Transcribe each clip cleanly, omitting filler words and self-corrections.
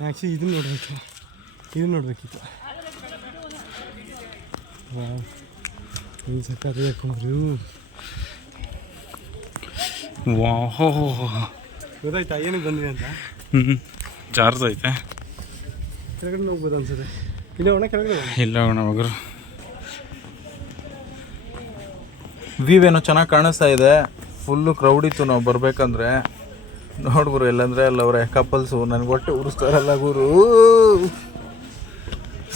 Actually ಇದನ್ನು ನೋಡಬೇಕಿತ್ತು ಸಕ್ಕತ್ತಾಗಿ ಹಾಕೊಂಡ್ರು. ಗೊತ್ತಾಯ್ತಾ ಏನಕ್ಕೆ ಬಂದ್ವಿ ಅಂತ? ಜಾರ್ದು ಐತೆ, ಕೆಳಗಡೆ ಹೋಗ್ಬೋದು ಅನ್ಸುತ್ತೆ. ಇಲ್ಲ ಹೋಗೋಣ ಕೆಳಗಡೆ, ಇಲ್ಲ ಹೋಗೋಣ ಹೋಗ್ರು. ವ್ಯೂ ಏನೋ ಚೆನ್ನಾಗಿ ಕಾಣಿಸ್ತಾ ಇದೆ. ಫುಲ್ಲು ಕ್ರೌಡ್ ಇತ್ತು ನಾವು ಬರಬೇಕಂದ್ರೆ. ನೋಡ್ಗುರು ಎಲ್ಲಂದ್ರೆ ಅಲ್ಲ ಅವರೇ ಕಪಲ್ಸು ನನಗೆ ಹೊಟ್ಟೆ ಉರಿಸ್ತಾರಲ್ಲ ಗುರು.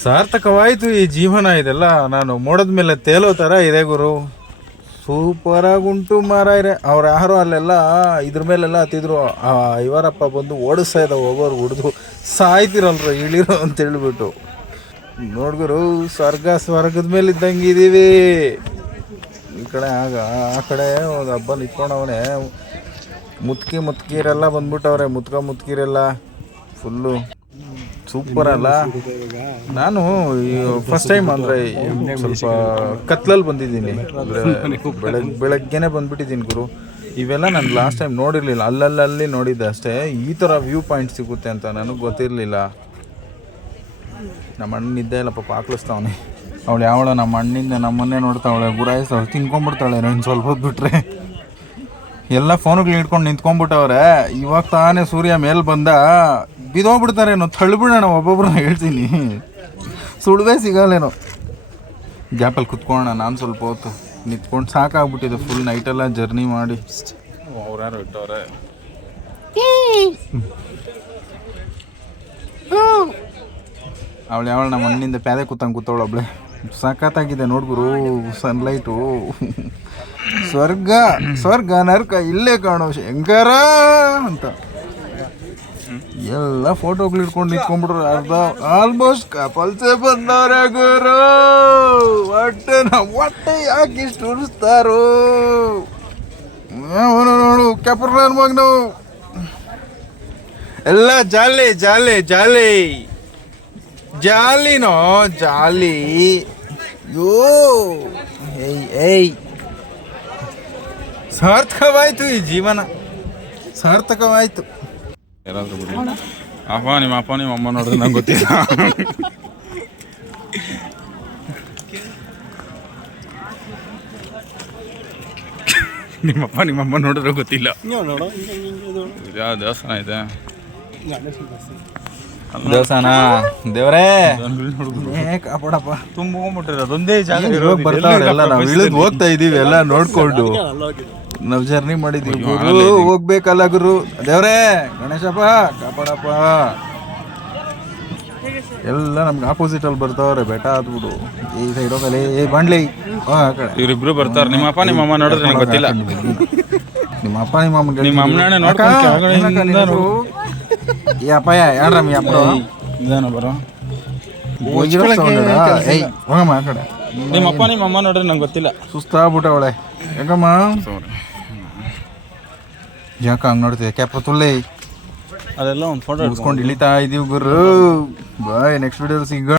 ಸಾರ್ಥಕವಾಯಿತು ಈ ಜೀವನ. ಇದೆಲ್ಲ ನಾನು ಮೋಡದ ಮೇಲೆ ತೇಲೋ ಥರ ಇದೆ ಗುರು. ಸೂಪರಾಗಿ ಉಂಟು ಮಾರಾಯ್ರೆ. ಅವ್ರು ಯಾರೋ ಅಲ್ಲೆಲ್ಲ ಇದ್ರ ಮೇಲೆಲ್ಲ ಹತ್ತಿದ್ರು. ಇವರಪ್ಪ ಬಂದು ಓಡಿಸ್ತಾ ಇದ್ದ ಹೋಗೋರು ಹುಡ್ದು ಸಾಯ್ತಿರಲ್ರ ಇಳಿರೋ ಅಂತ ಹೇಳ್ಬಿಟ್ಟು. ನೋಡ್ಗುರು ಸ್ವರ್ಗದ ಮೇಲೆ ಇದ್ದಂಗೆ ಇದ್ದೀವಿ. ಈ ಕಡೆ ಆ ಕಡೆ ಒಂದು ಹಬ್ಬ ನಿಂತ್ಕೊಂಡವನೇ. ಮುತ್ಕೀರೆಲ್ಲ ಬಂದ್ಬಿಟ್ಟವ್ರೆ. ಮುತ್ಕೀರೆಲ್ಲ ಫುಲ್ಲು ಸೂಪರ್ ಅಲ್ಲ. ನಾನು ಫಸ್ಟ್ ಟೈಮ್ ಅಂದರೆ ಸ್ವಲ್ಪ ಕತ್ಲಲ್ಲಿ ಬಂದಿದ್ದೀನಿ. ಬೆಳಗ್ಗೆನೆ ಬಂದ್ಬಿಟ್ಟಿದ್ದೀನಿ ಗುರು. ಇವೆಲ್ಲ ನಾನು ಲಾಸ್ಟ್ ಟೈಮ್ ನೋಡಿರಲಿಲ್ಲ. ಅಲ್ಲಲ್ಲಿ ನೋಡಿದ್ದೆ ಅಷ್ಟೇ. ಈ ಥರ ವ್ಯೂ ಪಾಯಿಂಟ್ ಸಿಗುತ್ತೆ ಅಂತ ನನಗೆ ಗೊತ್ತಿರಲಿಲ್ಲ. ನಮ್ಮ ಅಣ್ಣ ನಿದ್ದೆ ಇಲ್ಲ ಪಾಪ ಹಾಕ್ಲಿಸ್ತಾವನೆ. ಅವಳು ಯಾವಳ ನಮ್ಮ ಅಣ್ಣಿಂದ ನಮ್ಮನ್ನೇ ನೋಡ್ತಾವಳೆ, ಗುರಾಯಿಸ್ತಾವಳೆ, ತಿನ್ಕೊಂಡ್ಬಿಡ್ತಾಳೆ. ಇನ್ನು ಸ್ವಲ್ಪ ಹೊತ್ತು ಬಿಟ್ರೆ ಎಲ್ಲ ಫೋನುಗಳು ಇಟ್ಕೊಂಡು ನಿಂತ್ಕೊಂಡ್ಬಿಟ್ಟವ್ರೆ. ಇವಾಗ ತಾನೇ ಸೂರ್ಯ ಮೇಲೆ ಬಂದ, ಬಿದೋಗ್ಬಿಡ್ತಾರೇನೋ. ತಳ್ಳಿಬಿಡೋಣ ಒಬ್ಬೊಬ್ರನ್ನ ಹೇಳ್ತೀನಿ. ಸುಳ್ವೇ ಸಿಗಲ್ಲೇನೋ. ಗ್ಯಾಪಲ್ಲಿ ಕುತ್ಕೊಳ್ಳೋಣ. ನಾನು ಸ್ವಲ್ಪ ಹೊತ್ತು ನಿಂತ್ಕೊಂಡು ಸಾಕಾಗ್ಬಿಟ್ಟಿದೆ. ಫುಲ್ ನೈಟೆಲ್ಲ ಜರ್ನಿ ಮಾಡಿ. ಅವ್ರು ಯಾರು ಇಟ್ಟವ್ರೆ. ಅವಳು ಯಾವಳು ನಮ್ಮ ಅಣ್ಣಿಂದ ಪ್ಯಾದೆ ಕೂತಂಗೆ ಕೂತವಳು ಒಬ್ಳೆ. ಸಖತ್ತಾಗಿದೆ ನೋಡ್ಗುರು ಸನ್ಲೈಟು. ಸ್ವರ್ಗ ನರ್ಕ ಇಲ್ಲೇ ಕಾಣೋ ಶಂಕರ ಅಂತ ಎಲ್ಲ ಫೋಟೋಗಳು ಇಟ್ಕೊಂಡು ನಿಂತ್ಕೊಂಡ್ಬಿಟ್ರು. ಅರ್ಧ ಆಲ್ಮೋಸ್ಟ್ ಕಪಲ್ಸೇ ಬಂದವ್ರೆ ಗುರು. ಹೊಟ್ಟೆ ಯಾಕೆ ಇಷ್ಟು ಉರಿಸ್ತಾರೋ ನೋಡು. ಕೆಪರ್ಲಾನ್ ಮಗನು ಎಲ್ಲ ಜಾಲಿ ಜಾಲಿ ಜಾಲಿ ಜಾಲಿನೋ ಜಾಲಿ. ಯೋ ಏಯ್ ಸಾರ್ಥಕವಾಯಿತು ಈ ಜೀವನ, ಸಾರ್ಥಕವಾಯಿತು. ಯಾರಾದ್ರೂ ಬಿಡಿ. ನಿಮ್ಮ ಅಪ್ಪ ನಿಮ್ಮ ಅಮ್ಮ ನೋಡಿದ್ರೆ ನಂಗೆ ಗೊತ್ತಿಲ್ಲ. ನಿಮ್ಮಪ್ಪ ನಿಮ್ಮಮ್ಮ ನೋಡಿದ್ರೆ ಗೊತ್ತಿಲ್ಲ. ಯಾವ ದೇವಸ್ಥಾನ ಇದೆ? ದೇವಸ್ಥಾನ ದೇವರೇ ಕಾಪಾಡಪ್ಪ. ತುಂಬ ಹೋಗ್ಬಿಟ್ಟಿರ ಅದೊಂದೇ ಜಾಗ ಬರ್ತಾವ್ರೆ ಎಲ್ಲ. ನಾವು ಇಳಿದು ಹೋಗ್ತಾ ಇದೀವಿ ಎಲ್ಲ ನೋಡ್ಕೊಂಡು. ನಾವು ಜರ್ನಿ ಮಾಡಿದೀವಿ ಗುರು. ಹೋಗ್ಬೇಕಲ್ಲ ಗುರು. ದೇವ್ರೇ ಗಣೇಶಪ್ಪ ಕಾಪಾಡಪ್ಪ. ಎಲ್ಲ ನಮ್ಗೆ ಆಪೋಸಿಟ್ ಅಲ್ಲಿ ಬರ್ತಾವ್ರೆ. ಬೆಟ್ಟ ಆದ್ಬಿಡು ಈ ಸೈಡ್ ಹೋಗಲ್ಲ. ಬಂಡ್ಲಿ ಆ ಕಡೆ ಇವರಿಬ್ರು ಬರ್ತಾರ. ನಿಮ್ಮ ಅಪ್ಪ ನಿಮ್ಮ ಅಮ್ಮ ನೋಡಿದ್ರೆ ನಂಗೆ ಗೊತ್ತಿಲ್ಲ. ನಿಮ್ಮ ಅಪ್ಪ ನಿಮ್ಮ ಅಮ್ಮ ನಿಮ್ಮ ಅಮ್ಮನೇ ನೋಡ್ಕೊಂಡು ಈ ಅಪ್ಪ ಯಾರ ಮೀ ಅಪ್ಪ ಇದಾನ ಬರೋ ಹೋಗಮ್ಮ ಆ ಕಡೆ. ನಿಮ್ಮ ಅಪ್ಪ ನಿಮ್ಮ ಅಮ್ಮ ನೋಡಿದ್ರೆ ನಂಗೆ ಗೊತ್ತಿಲ್ಲ. ಸುಸ್ತಾಗ್ಬಿಟ್ಟವಳೆ ಯಾಕಮ್ಮ? ಯಾಕ ಹಂಗೆ ನೋಡ್ತೀವಿ? ಕ್ಯಾಪ ತುಳ್ಳಿ ಅದೆಲ್ಲ ಒಂದು ಫೋಟೋ ಇಳಿತಾ ಇದೀವಿ ಗುರು. ಬಾಯ್ ನೆಕ್ಸ್ಟ್ ವಿಡಿಯೋದಲ್ಲಿ ಸಿಗೋಣ.